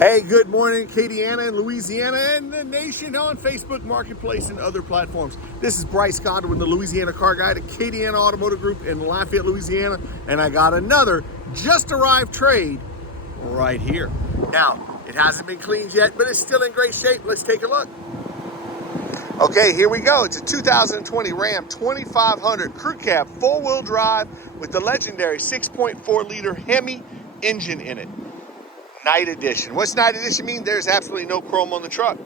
Hey, good morning, Acadiana and Louisiana and the nation on Facebook Marketplace and other platforms. This is Bryce Godwin, the Louisiana Car Guide at Acadiana Automotive Group in Lafayette, Louisiana, and I got another just arrived trade right here. Now, it hasn't been cleaned yet, but it's still in great shape. Let's take a look. Okay, here we go. It's a 2020 Ram 2500 Crew Cab four-wheel drive with the legendary 6.4 liter HEMI engine in it. Night edition. What's night edition mean? There's absolutely no chrome on the truck.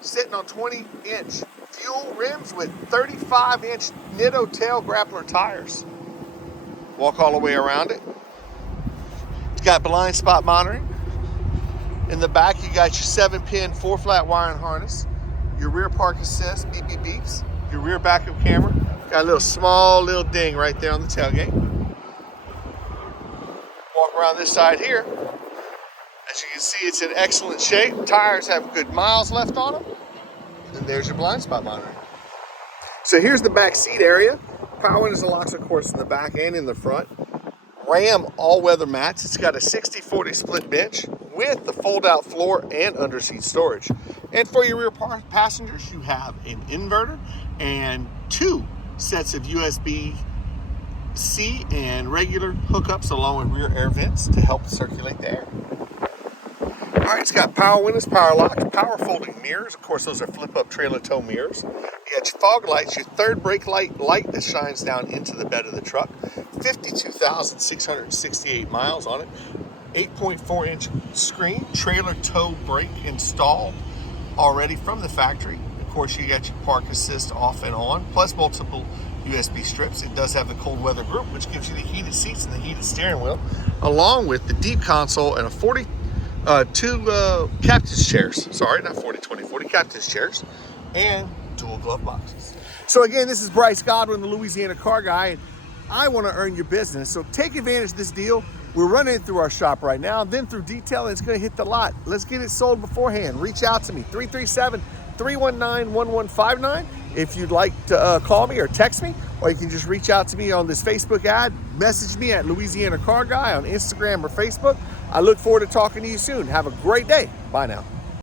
Sitting on 20-inch fuel rims with 35-inch Nitto Terra Grappler tires. Walk all the way around it. It's got blind spot monitoring. In the back, you got your 7-pin 4-flat wiring harness, your rear park assist, beep beep beeps, your rear backup camera. Got a little small little ding right there on the tailgate. Walk around this side here. As you can see, it's in excellent shape. Tires have good miles left on them. And there's your blind spot monitor. So here's the back seat area. Power windows and locks, of course, in the back and in the front. Ram all-weather mats. It's got a 60-40 split bench with the fold-out floor and under-seat storage. And for your rear passengers, you have an inverter and 2 sets of USB-C and regular hookups along with rear air vents to help circulate the air. All right, it's got power windows, power locks, power folding mirrors. Of course, those are flip-up trailer tow mirrors. You got your fog lights, your third brake light that shines down into the bed of the truck. 52,668 miles on it. 8.4-inch screen, trailer tow brake installed already from the factory. Of course, you got your park assist off and on, plus multiple USB strips. It does have the cold weather group, which gives you the heated seats and the heated steering wheel, along with the deep console and a 2 captain's chairs. Sorry, not 40 captain's chairs, and dual glove boxes. So again, this is Bryce Godwin, the Louisiana Car Guy, and I want to earn your business. So take advantage of this deal. We're running it through our shop right now, then through detail, and it's going to hit the lot. Let's get it sold beforehand. Reach out to me, 337-319-1159. If you'd like to call me or text me, or you can just reach out to me on this Facebook ad. Message me at Louisiana Car Guy on Instagram or Facebook. I look forward to talking to you soon. Have a great day. Bye now.